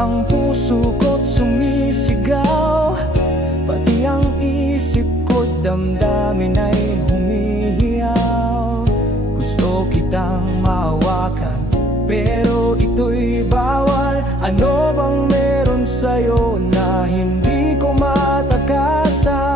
ang puso ko't sumisigaw, pati ang isip ko't damdamin ay humihiyaw. Gusto kitang mahawakan, pero ito'y bawal. Ano bang meron sa'yo na hindi ko matakasan?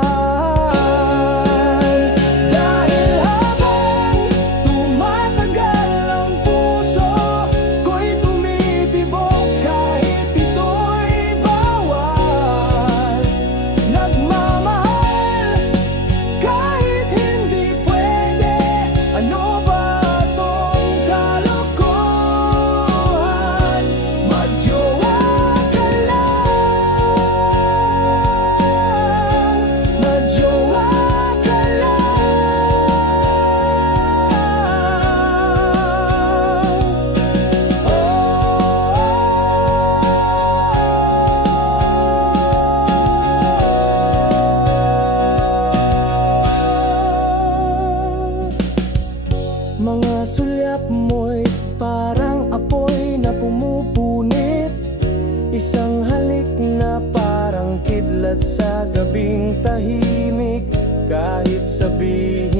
Mga sulyap mo'y parang apoy na pumupunit, isang halik na parang kidlat sa gabing tahimik. Kahit sabihin